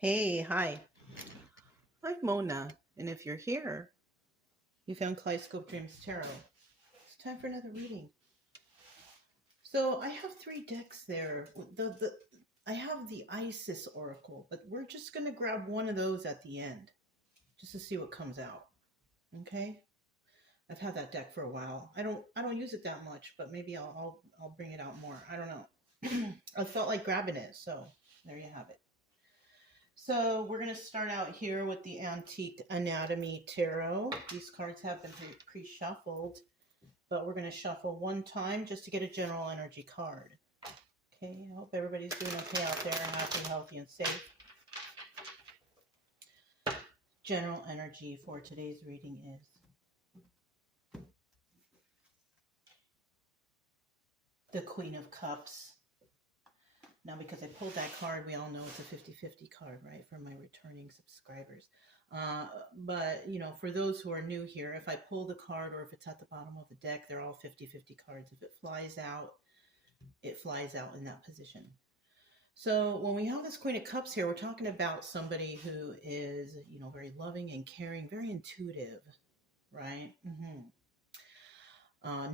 Hey, hi. I'm Mona, and if you're here, you found Kaleidoscope Dreams Tarot. It's time for another reading. So I have three decks there. I have the Isis Oracle, but we're just gonna grab one of those at the end, just to see what comes out. Okay? I've had that deck for a while. I don't use it that much, but maybe I'll bring it out more. I don't know. I felt like grabbing it, so there you have it. So we're going to start out here with the Antique Anatomy Tarot. These cards have been pre-shuffled, but we're going to shuffle one time just to get a general energy card. Okay, I hope everybody's doing okay out there, happy, healthy, and safe. General energy for today's reading is the Queen of Cups. Now, because I pulled that card, we all know it's a 50-50 card, right, for my returning subscribers. But, you know, for those who are new here, if I pull the card or if it's at the bottom of the deck, they're all 50-50 cards. If it flies out in that position. So when we have this Queen of Cups here, we're talking about somebody who is, you know, very loving and caring, very intuitive, right?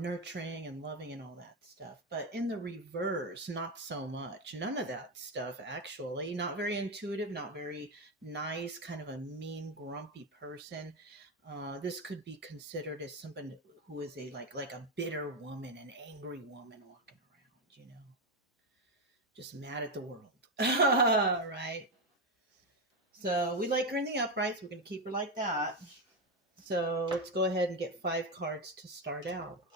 Nurturing and loving and all that stuff. But in the reverse, not so much. None of that stuff, actually. Not very intuitive, not very nice, kind of a mean, grumpy person. This could be considered as somebody who is like a bitter woman, an angry woman walking around, you know, just mad at the world, right? So we like her in the uprights. We're going to keep her like that. So let's go ahead and get 5 cards to start out.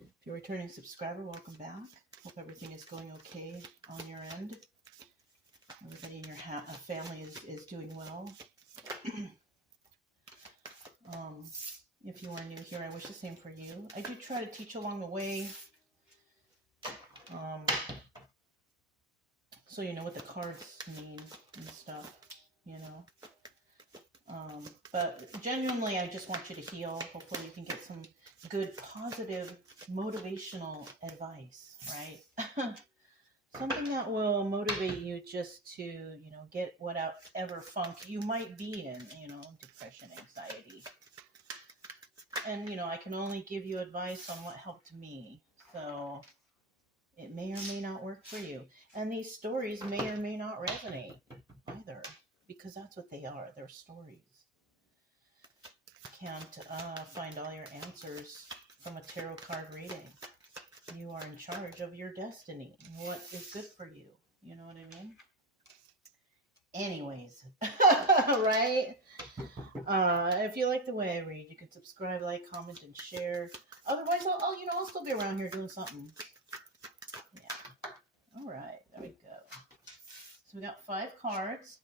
If you're a returning subscriber, welcome back. Hope everything is going okay on your end. Everybody in your family is doing well. If you are new here, I wish the same for you. I do try to teach along the way. So you know what the cards mean and stuff, you know. But genuinely, I just want you to heal. Hopefully you can get some good, positive, motivational advice, right? Something that will motivate you just to, you know, get whatever funk you might be in, you know, depression, anxiety. And, you know, I can only give you advice on what helped me. So it may or may not work for you. And these stories may or may not resonate either, because that's what they are. They're stories. Can't find all your answers from a tarot card reading. You are in charge of your destiny. What is good for you? You know what I mean? Anyways, right? If you like the way I read, you can subscribe, like, comment, and share. Otherwise, I'll still be around here doing something. Yeah. All right. There we go. So we got 5 cards.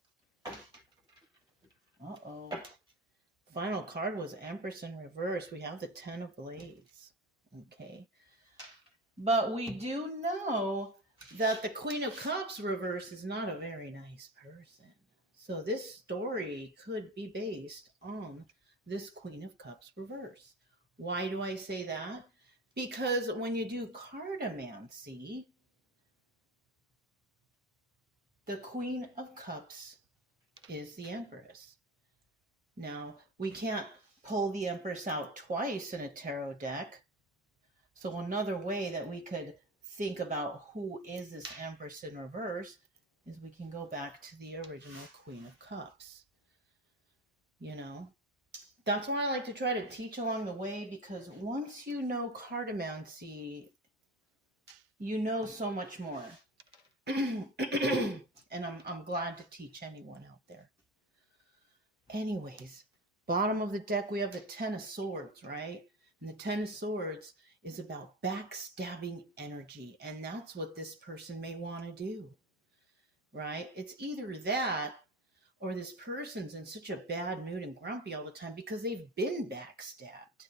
Uh-oh. Final card was Empress in reverse. We have the 10 of Blades. Okay. But we do know that the Queen of Cups reverse is not a very nice person. So this story could be based on this Queen of Cups reverse. Why do I say that? Because when you do cartomancy, the Queen of Cups is the Empress. Now, we can't pull the Empress out twice in a tarot deck. So another way that we could think about who is this Empress in reverse is we can go back to the original Queen of Cups. You know, that's why I like to try to teach along the way, because once you know cartomancy, you know so much more. And I'm glad to teach anyone out there. Anyways, bottom of the deck, we have the 10 of Swords, right? And the 10 of Swords is about backstabbing energy. And that's what this person may want to do, right? It's either that or this person's in such a bad mood and grumpy all the time because they've been backstabbed.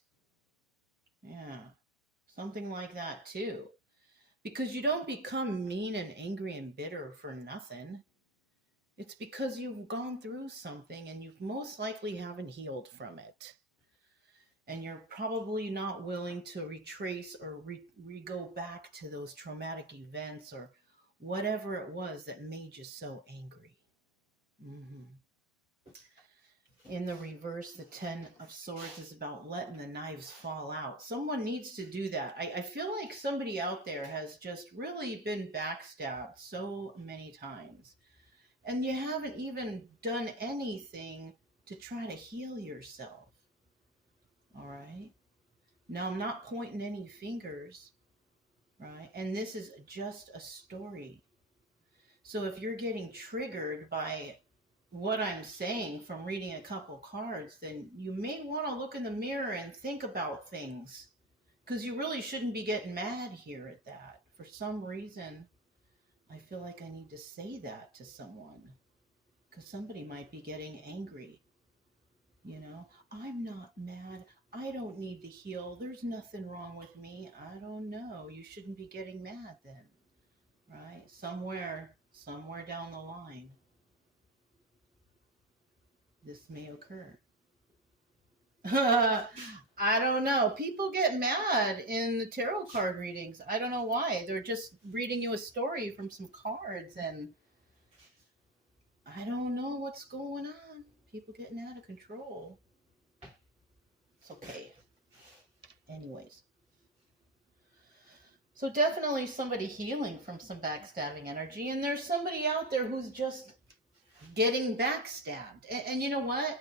Yeah, something like that too. Because you don't become mean and angry and bitter for nothing. It's because you've gone through something and you most likely haven't healed from it. And you're probably not willing to retrace or go back to those traumatic events or whatever it was that made you so angry. Mm-hmm. In the reverse, the Ten of Swords is about letting the knives fall out. Someone needs to do that. I feel like somebody out there has just really been backstabbed so many times. And you haven't even done anything to try to heal yourself. All right? Now, I'm not pointing any fingers, right? And this is just a story. So if you're getting triggered by what I'm saying from reading a couple cards, then you may want to look in the mirror and think about things, because you really shouldn't be getting mad here at that. For some reason, I feel like I need to say that to someone, because somebody might be getting angry. You know, I'm not mad. I don't need to heal. There's nothing wrong with me. I don't know. You shouldn't be getting mad then, right? Somewhere down the line, this may occur. I don't know. People get mad in the tarot card readings. I don't know why. They're just reading you a story from some cards, and I don't know what's going on. People getting out of control. It's okay. Anyways. So definitely somebody healing from some backstabbing energy, and there's somebody out there who's just getting backstabbed. And you know what?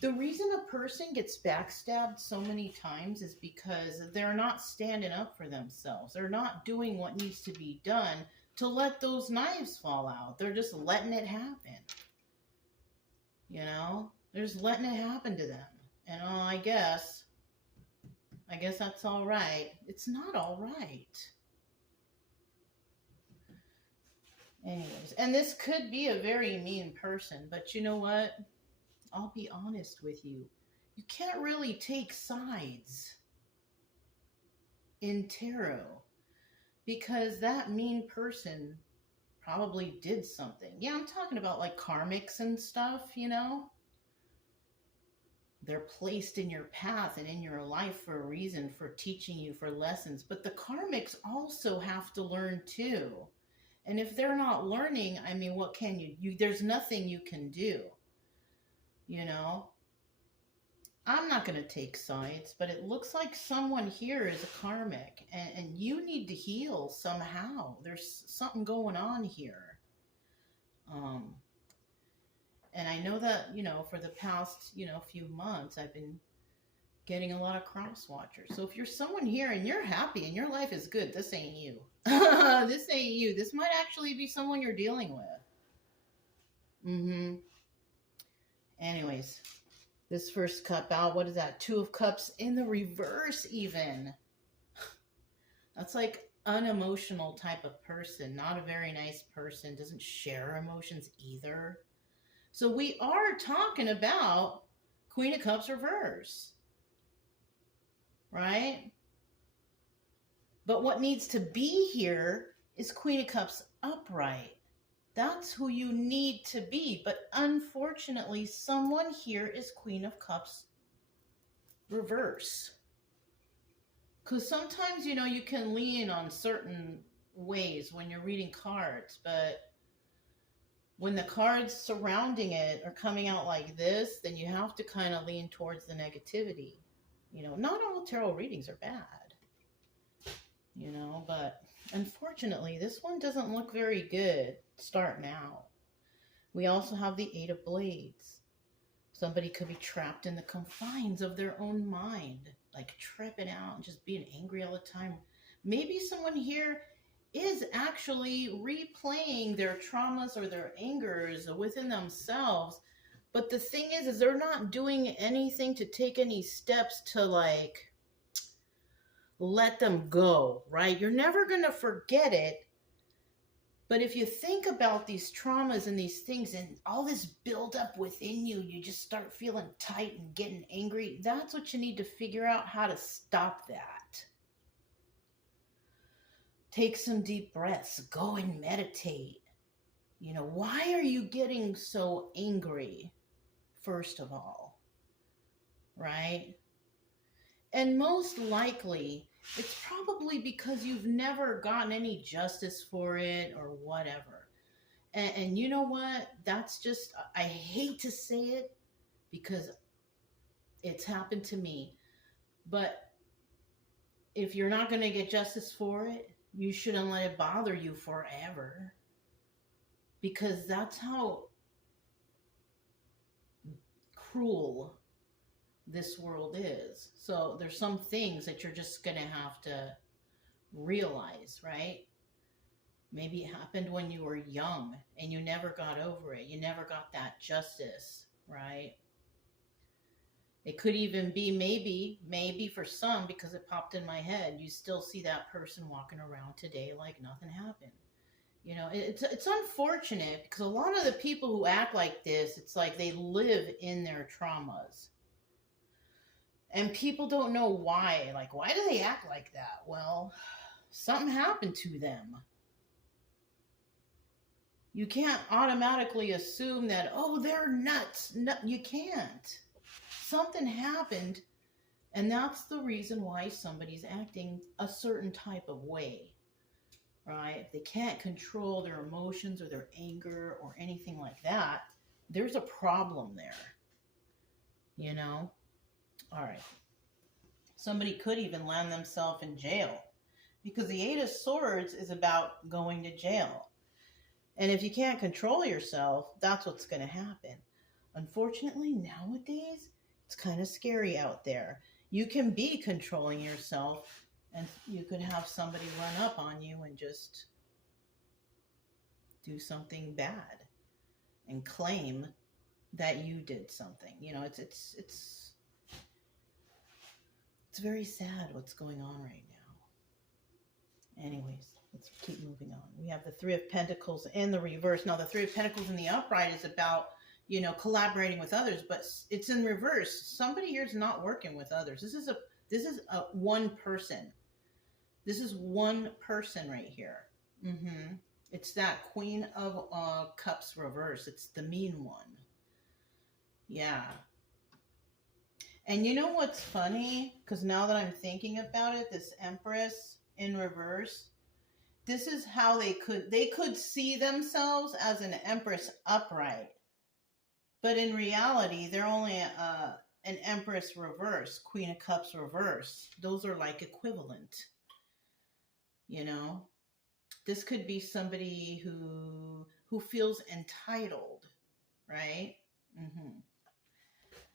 The reason a person gets backstabbed so many times is because they're not standing up for themselves. They're not doing what needs to be done to let those knives fall out. They're just letting it happen. You know? They're just letting it happen to them. And I guess that's all right. It's not all right. Anyways, and this could be a very mean person, but you know what? I'll be honest with you. You can't really take sides in tarot, because that mean person probably did something. Yeah, I'm talking about like karmics and stuff, you know? They're placed in your path and in your life for a reason, for teaching you, for lessons. But the karmics also have to learn too. And if they're not learning, I mean, what can you there's nothing you can do. You know? I'm not going to take sides, but it looks like someone here is a karmic, and you need to heal somehow. There's something going on here. And I know that, you know, for the past, you know, few months, I've been getting a lot of cross watchers. So if you're someone here and you're happy and your life is good, this ain't you. This ain't you. This might actually be someone you're dealing with. Anyways, this first cup out, what is that? 2 of Cups in the reverse even. That's like unemotional type of person. Not a very nice person. Doesn't share emotions either. So we are talking about Queen of Cups reverse. Right? But what needs to be here is Queen of Cups upright. That's who you need to be. But unfortunately, someone here is Queen of Cups reverse. Because sometimes, you know, you can lean on certain ways when you're reading cards, but when the cards surrounding it are coming out like this, then you have to kind of lean towards the negativity. You know, not all tarot readings are bad, you know, but unfortunately, this one doesn't look very good starting out. We also have the 8 of Blades. Somebody could be trapped in the confines of their own mind, like tripping out and just being angry all the time. Maybe someone here is actually replaying their traumas or their angers within themselves. But the thing is they're not doing anything to take any steps to like let them go, right? You're never going to forget it. But if you think about these traumas and these things and all this build up within you, you just start feeling tight and getting angry. That's what you need to figure out, how to stop that. Take some deep breaths. Go and meditate. You know, why are you getting so angry? First of all, right? And most likely, it's probably because you've never gotten any justice for it or whatever. And you know what? That's just, I hate to say it because it's happened to me. But if you're not going to get justice for it, you shouldn't let it bother you forever. Because that's how cruel this world is. So there's some things that you're just going to have to realize, right? Maybe it happened when you were young and you never got over it. You never got that justice, right? It could even be maybe for some, because it popped in my head, you still see that person walking around today like nothing happened. You know, it's unfortunate because a lot of the people who act like this, it's like they live in their traumas. And people don't know why. Like, why do they act like that? Well, something happened to them. You can't automatically assume that, oh, they're nuts. No, you can't. Something happened, and that's the reason why somebody's acting a certain type of way, right? If they can't control their emotions or their anger or anything like that, there's a problem there, you know? All right. Somebody could even land themselves in jail because the Eight of Swords is about going to jail. And if you can't control yourself, that's what's going to happen. Unfortunately, nowadays, it's kind of scary out there. You can be controlling yourself and you could have somebody run up on you and just do something bad and claim that you did something. You know, it's very sad what's going on right now. Anyways, let's keep moving on. We have the Three of Pentacles in the reverse. Now, the Three of Pentacles in the upright is about, you know, collaborating with others, but it's in reverse. Somebody here is not working with others. This is a one person. This is one person right here. It's that Queen of Cups reverse. It's the mean one. Yeah. And you know what's funny? Because now that I'm thinking about it, this Empress in reverse, this is how they could see themselves as an Empress upright. But in reality, they're only an Empress reverse, Queen of Cups reverse. Those are like equivalent. You know? This could be somebody who feels entitled, right?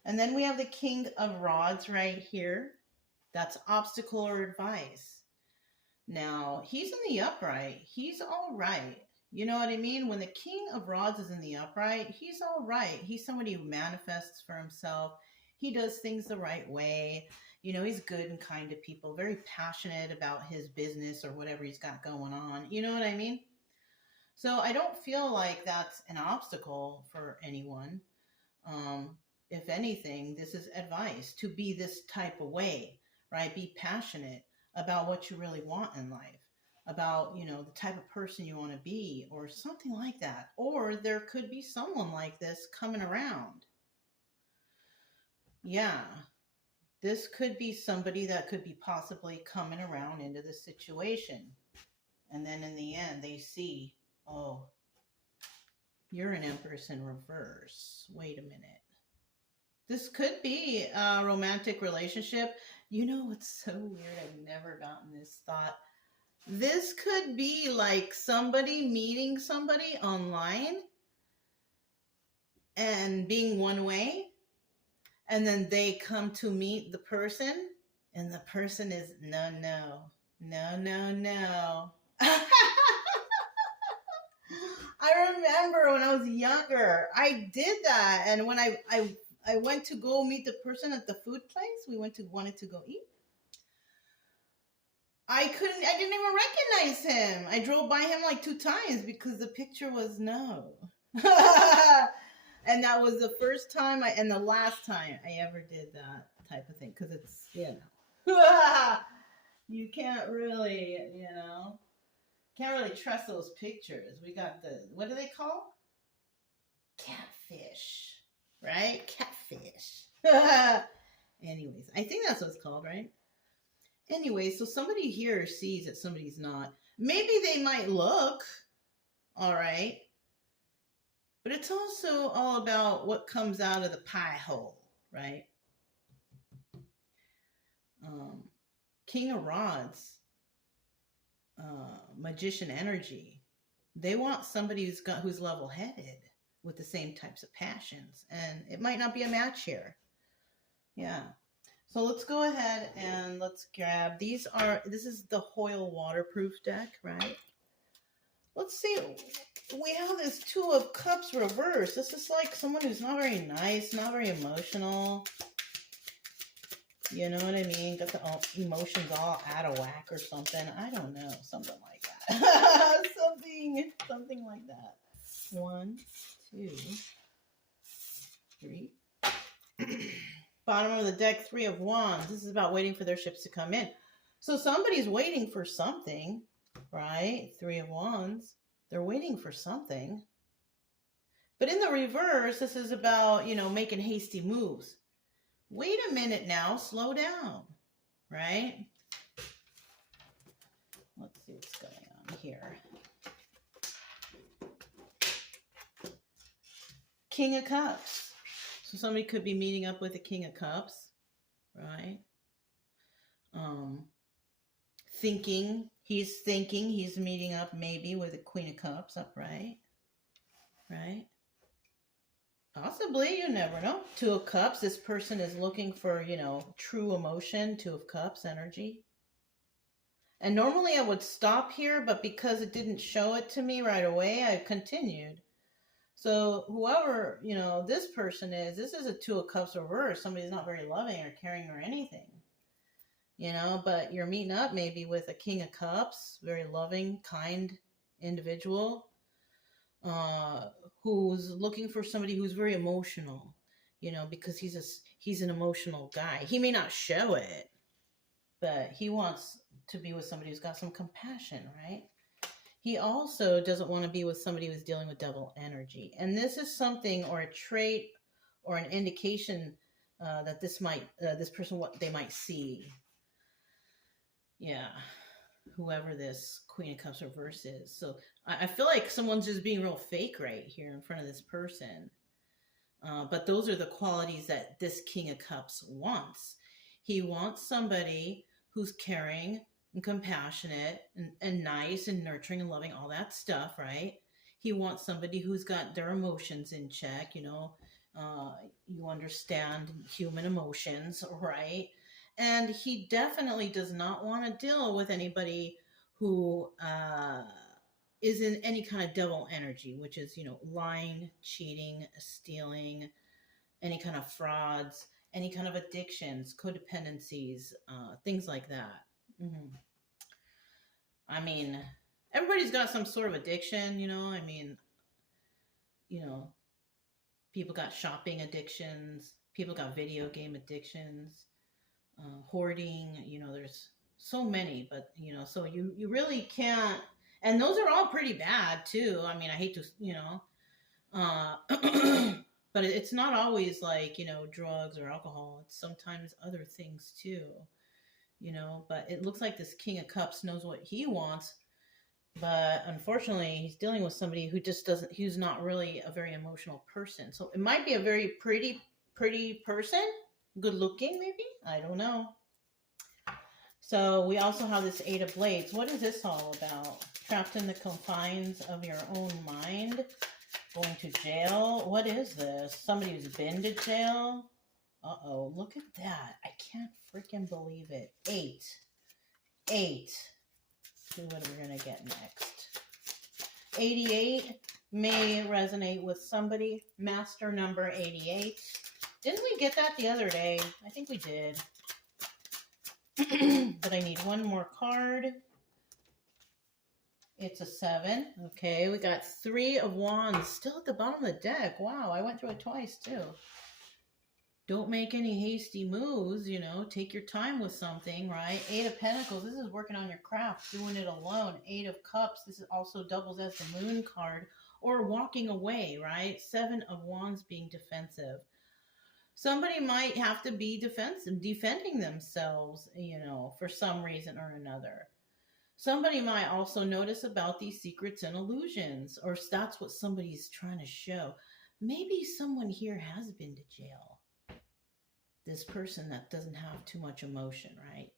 And then we have the King of Rods right here. That's obstacle or advice. Now, he's in the upright. He's all right. You know what I mean? When the King of Rods is in the upright, he's all right. He's somebody who manifests for himself. He does things the right way. You know, he's good and kind to people, very passionate about his business or whatever he's got going on. You know what I mean? So I don't feel like that's an obstacle for anyone. If anything, this is advice to be this type of way, right? Be passionate about what you really want in life, about, you know, the type of person you want to be or something like that. Or there could be someone like this coming around. Yeah. This could be somebody that could be possibly coming around into the situation. And then in the end, they see, oh, you're an Empress in reverse. Wait a minute. This could be a romantic relationship. You know what's so weird? I've never gotten this thought. This could be like somebody meeting somebody online and being one way. And then they come to meet the person. And the person is, no. I remember when I was younger, I did that. And when I went to go meet the person at the food place, wanted to go eat. I didn't even recognize him. I drove by him like 2 times because the picture was no. And that was the first time and the last time I ever did that type of thing. Because it's, you know, you can't really, you know, can't really trust those pictures. We got what do they call? Catfish, right? Catfish. Anyways, I think that's what it's called, right? Anyway, so somebody here sees that somebody's not. Maybe they might look all right, But it's also all about what comes out of the pie hole, right? Um, King of Rods, magician energy. They want somebody who's level-headed with the same types of passions, and it might not be a match here. Yeah. So let's go ahead and let's grab these. This is the Hoyle waterproof deck, right? Let's see. We have this Two of Cups reversed. This is like someone who's not very nice, not very emotional. You know what I mean? Got the emotions all out of whack or something. I don't know. Something like that. something like that. 1, 2, 3. Bottom of the deck, 3 of Wands. This is about waiting for their ships to come in. So somebody's waiting for something, right? 3 of Wands. They're waiting for something. But in the reverse, this is about, making hasty moves. Wait a minute now. Slow down, right? Let's see what's going on here. King of Cups. So somebody could be meeting up with a King of Cups, right? Thinking he's meeting up maybe with a Queen of Cups upright, right? Possibly, you never know. 2 of Cups, this person is looking for, true emotion, 2 of Cups energy. And normally I would stop here, but because it didn't show it to me right away, I continued. So whoever, this person is, this is a 2 of Cups reverse. Somebody's not very loving or caring or anything. But you're meeting up maybe with a King of Cups, very loving, kind individual, who's looking for somebody who's very emotional, because he's an emotional guy. He may not show it, but he wants to be with somebody who's got some compassion, right? He also doesn't want to be with somebody who's dealing with devil energy. And this is something or a trait or an indication that this person, what they might see. Yeah, whoever this Queen of Cups reverse is. So I feel like someone's just being real fake right here in front of this person. But those are the qualities that this King of Cups wants. He wants somebody who's caring and compassionate and nice and nurturing and loving, all that stuff, right? He wants somebody who's got their emotions in check, you understand human emotions, right? And he definitely does not want to deal with anybody who is in any kind of devil energy, which is, lying, cheating, stealing, any kind of frauds, any kind of addictions, codependencies, things like that. Mm-hmm. I mean, everybody's got some sort of addiction, people got shopping addictions, people got video game addictions, hoarding, there's so many, but, so you really can't, and those are all pretty bad too. I mean, I hate to, but it's not always like, drugs or alcohol. It's sometimes other things too, but it looks like this King of Cups knows what he wants, but unfortunately he's dealing with somebody who just who's not really a very emotional person. So it might be a very pretty person, good looking maybe, I don't know. So we also have this 8 of Blades. What is this all about? Trapped in the confines of your own mind, going to jail. What is this? Somebody who's been to jail? Uh-oh, look at that. I can't freaking believe it. 8. See what we're going to get next. 88 may resonate with somebody. Master number 88. Didn't we get that the other day? I think we did. But I need one more card. It's a 7. Okay, we got 3 of Wands still at the bottom of the deck. Wow, I went through it twice too. Don't make any hasty moves, take your time with something, right? 8 of Pentacles, this is working on your craft, doing it alone. 8 of Cups, this is also doubles as the Moon card, or walking away, right? 7 of Wands being defensive. Somebody might have to be defending themselves, for some reason or another. Somebody might also notice about these secrets and illusions, or that's what somebody's trying to show. maybe someone here has been to jail. This person that doesn't have too much emotion, right?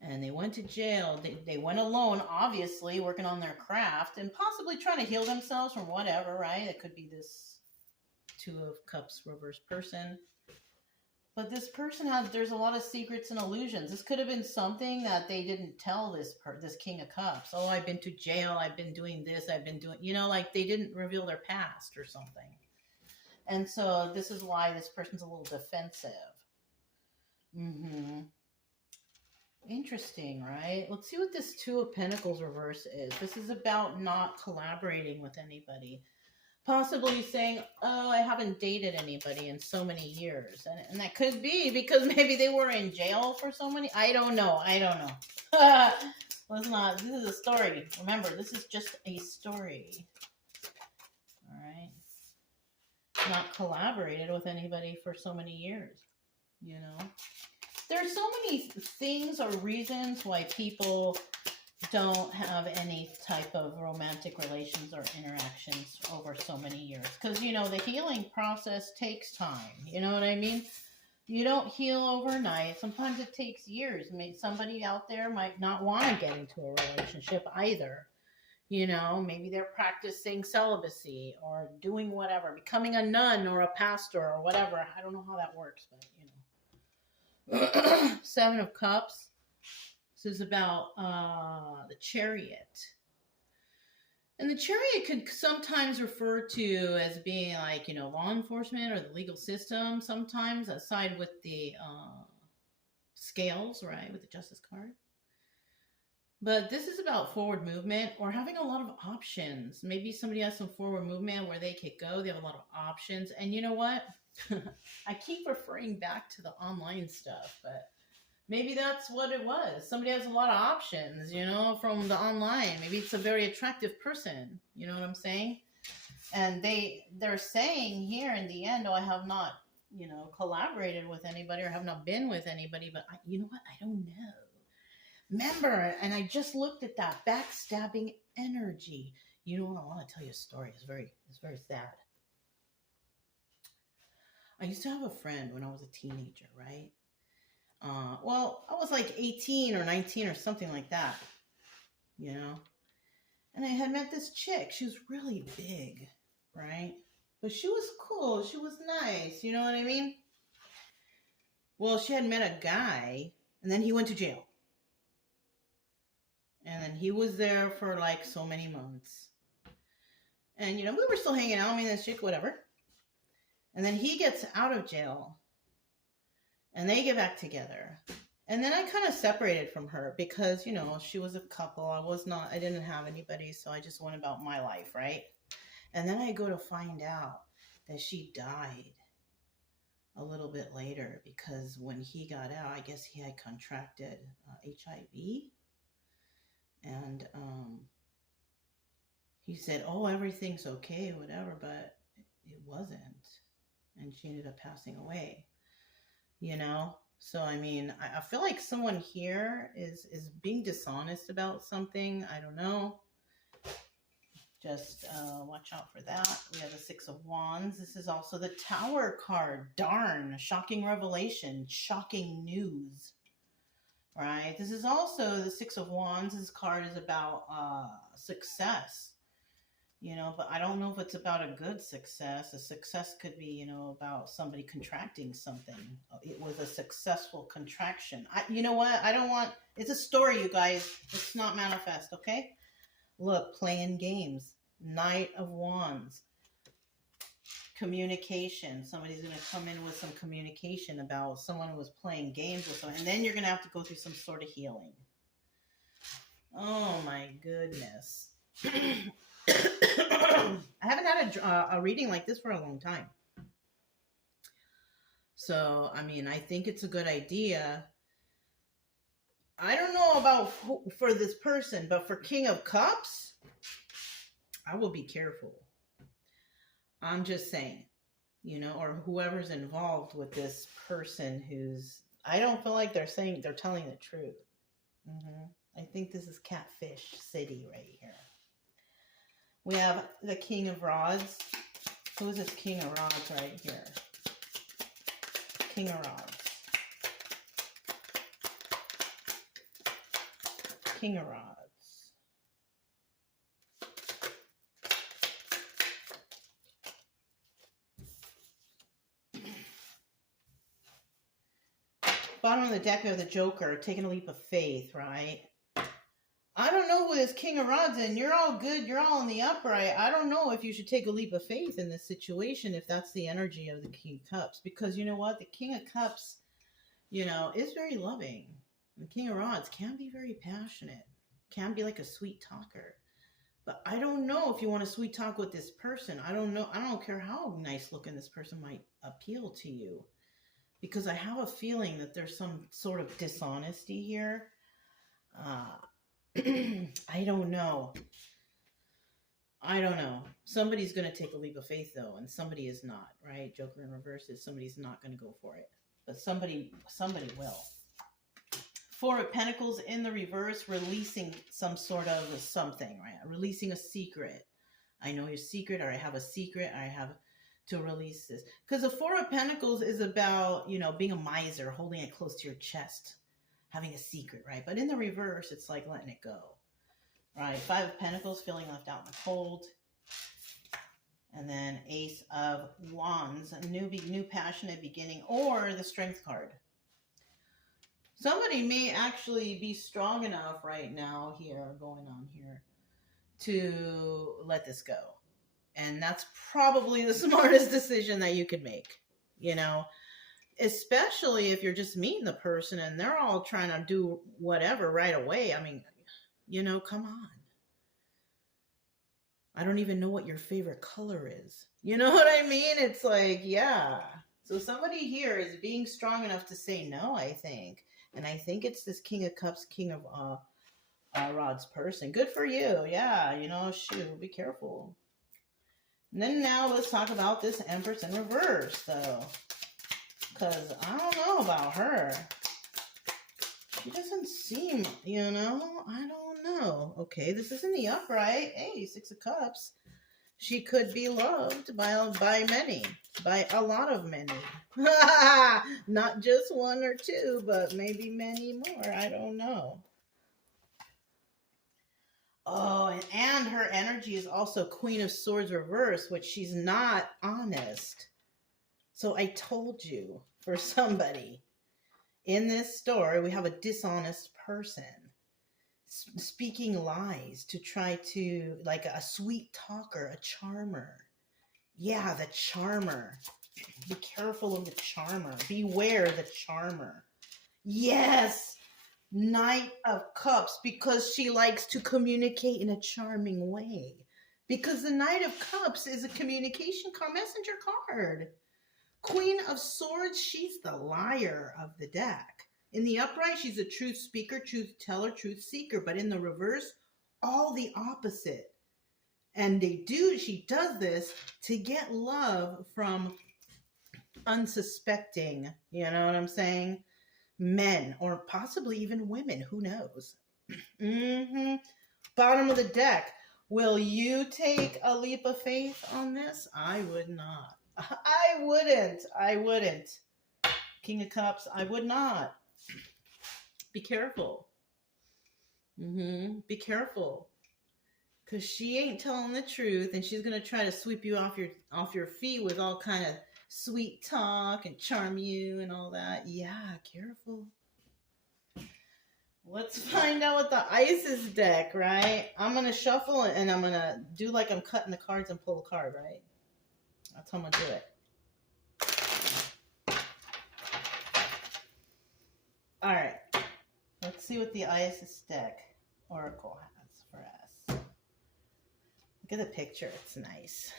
And they went to jail. They went alone, obviously, working on their craft and possibly trying to heal themselves from whatever, right? It could be this Two of Cups reverse person. But this person there's a lot of secrets and illusions. This could have been something that they didn't tell this King of Cups. Oh, I've been to jail. I've been doing this. I've been doing, like they didn't reveal their past or something. And so this is why this person's a little defensive. Interesting, right? Let's see what this Two of Pentacles reverse is. This is about not collaborating with anybody. Possibly saying, oh, I haven't dated anybody in so many years. And that could be because maybe they were in jail for so many. I don't know. This is a story. Remember, this is just a story. All right. Not collaborated with anybody for so many years. There's so many things or reasons why people don't have any type of romantic relations or interactions over so many years. Because, the healing process takes time. You know what I mean? You don't heal overnight. Sometimes it takes years. Somebody out there might not want to get into a relationship either. Maybe they're practicing celibacy or doing whatever, becoming a nun or a pastor or whatever. I don't know how that works, but, Seven of Cups. This is about the Chariot. And the Chariot could sometimes refer to as being like, law enforcement or the legal system sometimes, aside with the scales, right, with the Justice card. But this is about forward movement or having a lot of options. Maybe somebody has some forward movement where they could go. They have a lot of options. And you know what? I keep referring back to the online stuff, but maybe that's what it was. Somebody has a lot of options, from the online. Maybe it's a very attractive person. You know what I'm saying? And they're saying here in the end, oh, I have not, collaborated with anybody or have not been with anybody. But you know what? I don't know. Remember, and I just looked at that backstabbing energy. You know what? I want to tell you a story. It's very sad. I used to have a friend when I was a teenager, right? Well, I was like 18 or 19 or something like that, And I had met this chick. She was really big, right? But she was cool. She was nice. You know what I mean? Well, she had met a guy, and then he went to jail. And then he was there for like so many months. And, we were still hanging out. This chick, whatever. And then he gets out of jail. And they get back together. And then I kind of separated from her because, she was a couple. I didn't have anybody. So I just went about my life, right? And then I go to find out that she died a little bit later because when he got out, I guess he had contracted HIV. And he said, oh, everything's okay, whatever, but it wasn't. And she ended up passing away. So I feel like someone here is being dishonest about something. I don't know. Just watch out for that. We have the Six of Wands. This is also the Tower card. Darn, shocking revelation, shocking news. Right? This is also the Six of Wands. This card is about success. But I don't know if it's about a good success. A success could be, about somebody contracting something. It was a successful contraction. You know what? It's a story, you guys. It's not manifest, okay? Look, playing games. Knight of Wands. Communication. Somebody's going to come in with some communication about someone who was playing games with someone. And then you're going to have to go through some sort of healing. Oh, my goodness. I haven't had a reading like this for a long time. So, I think it's a good idea. I don't know about for this person, but for King of Cups, I will be careful. I'm just saying, or whoever's involved with this person I don't feel like they're telling the truth. I think this is Catfish City right here. We have the King of Rods. Who is this King of Rods right here? King of Rods. King of Rods. Bottom of the deck of the Joker, taking a leap of faith, right? I don't know who is King of Rods, and you're all good. You're all in the upright. I don't know if you should take a leap of faith in this situation if that's the energy of the King of Cups. Because you know what? The King of Cups, you know, is very loving. The King of Rods can be very passionate. Can be like a sweet talker. But I don't know if you want to sweet talk with this person. I don't know. I don't care how nice looking this person might appeal to you. Because I have a feeling that there's some sort of dishonesty here. I don't know. I don't know. Somebody's going to take a leap of faith, though, and somebody is not, right? Joker in reverse is somebody's not going to go for it. But somebody will. Four of Pentacles in the reverse, releasing some sort of something, right? Releasing a secret. I know your secret, or I have a secret, or I have to release this. Because the Four of Pentacles is about, you know, being a miser, holding it close to your chest. Having a secret, right? But in the reverse, it's like letting it go, right? Five of Pentacles, feeling left out in the cold. And then Ace of Wands, a new passionate beginning, or the Strength card. Somebody may actually be strong enough right now here, going on here, to let this go. And that's probably the smartest decision that you could make, you know? Especially if you're just meeting the person and they're all trying to do whatever right away. I mean, you know, come on. I don't even know what your favorite color is. You know what I mean? It's like, yeah. So somebody here is being strong enough to say no, I think. And I think it's this King of Cups, King of Rods person. Good for you. Yeah, you know, shoot, be careful. And then now let's talk about this Empress in reverse, though. Because I don't know about her. She doesn't seem, you know, I don't know. Okay, this is in the upright. Hey, Six of Cups. She could be loved by many. By a lot of many. Not just one or two, but maybe many more. I don't know. Oh, and her energy is also Queen of Swords reverse, which she's not honest. So I told you, for somebody in this story, we have a dishonest person speaking lies to try to, like a sweet talker, a charmer. Yeah, the charmer. Be careful of the charmer. Beware the charmer. Yes, Knight of Cups, because she likes to communicate in a charming way. Because the Knight of Cups is a communication card, messenger card. Queen of Swords, she's the liar of the deck. In the upright, she's a truth speaker, truth teller, truth seeker. But in the reverse, all the opposite. And she does this to get love from unsuspecting, you know what I'm saying? Men, or possibly even women, who knows? Bottom of the deck. Will you take a leap of faith on this? I would not. I wouldn't. King of Cups, I would not. Be careful. Be careful. Because she ain't telling the truth, and she's going to try to sweep you off your feet with all kind of sweet talk and charm you and all that. Yeah, careful. Let's find out what the Isis deck, right? I'm going to shuffle and I'm going to do like I'm cutting the cards and pull a card, right? That's how I'm going to do it. All right. Let's see what the Isis deck Oracle has for us. Look at the picture. It's nice.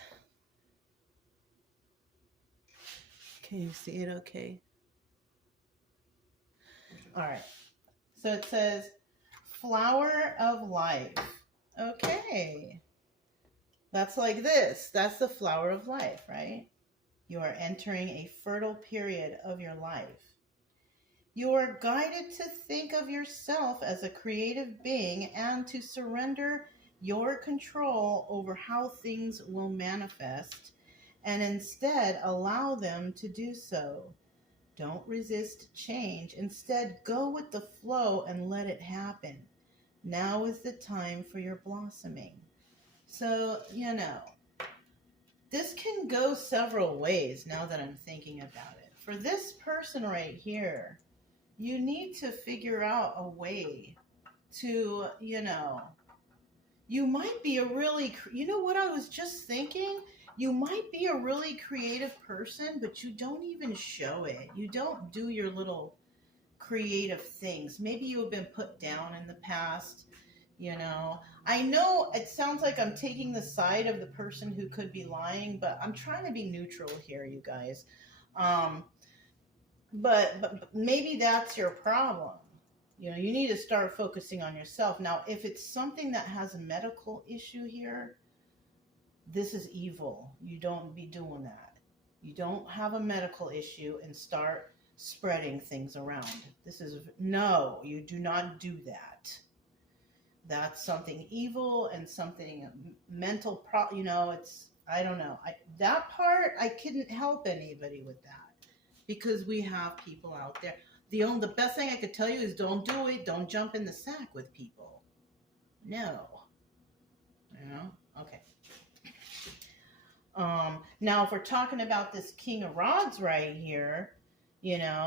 Can you see it okay? All right. So it says, Flower of Life. Okay. That's like this. That's the flower of life, right? You are entering a fertile period of your life. You are guided to think of yourself as a creative being and to surrender your control over how things will manifest and instead allow them to do so. Don't resist change. Instead, go with the flow and let it happen. Now is the time for your blossoming. So, this can go several ways now that I'm thinking about it. For this person right here, you need to figure out a way to, you might be a really, what I was just thinking? You might be a really creative person, but you don't even show it. You don't do your little creative things. Maybe you have been put down in the past. I know it sounds like I'm taking the side of the person who could be lying, but I'm trying to be neutral here, you guys. But maybe that's your problem. You need to start focusing on yourself. Now, if it's something that has a medical issue here, this is evil. You don't be doing that. You don't have a medical issue and start spreading things around. No, you do not do that. That's something evil and something mental I don't know. That part, I couldn't help anybody with that because we have people out there. The best thing I could tell you is don't do it. Don't jump in the sack with people. No. Okay. Now, if we're talking about this King of Rods right here,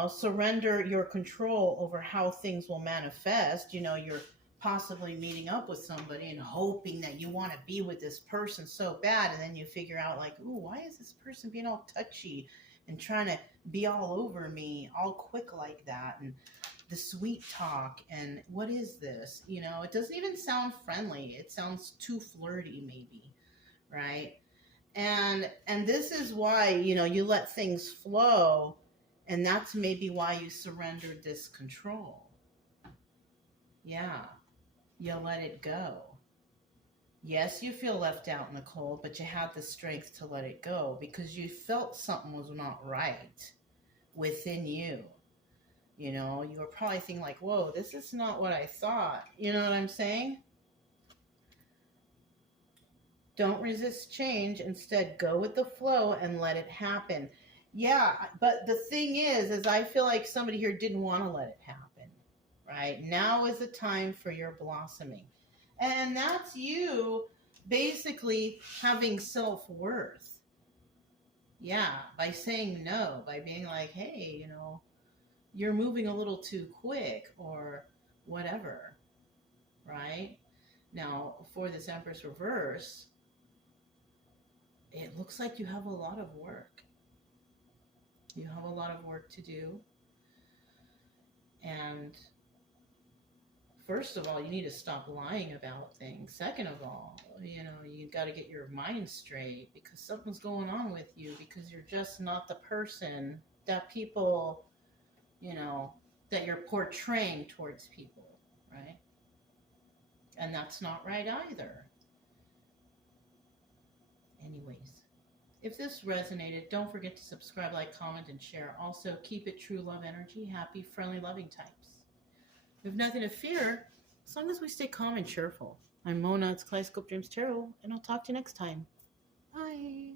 surrender your control over how things will manifest. You're possibly meeting up with somebody and hoping that you want to be with this person so bad, and then you figure out like, ooh, why is this person being all touchy and trying to be all over me all quick like that, and the sweet talk, and what is this? It doesn't even sound friendly. It sounds too flirty maybe, right? And this is why, you let things flow, and that's maybe why you surrendered this control. Yeah. You let it go. Yes, you feel left out in the cold, but you had the strength to let it go because you felt something was not right within you. You were probably thinking like, whoa, this is not what I thought. You know what I'm saying? Don't resist change. Instead, go with the flow and let it happen. Yeah, but the thing is I feel like somebody here didn't want to let it happen. Right? Now is the time for your blossoming. And that's you basically having self-worth. Yeah, by saying no, by being like, hey, you're moving a little too quick or whatever. Right? Now, for this Empress reverse, it looks like you have a lot of work. You have a lot of work to do. And first of all, you need to stop lying about things. Second of all, you got to get your mind straight because something's going on with you because you're just not the person that people, that you're portraying towards people, right? And that's not right either. Anyways, if this resonated, don't forget to subscribe, like, comment, and share. Also, keep it true love energy, happy, friendly, loving types. We have nothing to fear as long as we stay calm and cheerful. I'm Mona, it's Kaleidoscope Dreams Tarot, and I'll talk to you next time. Bye.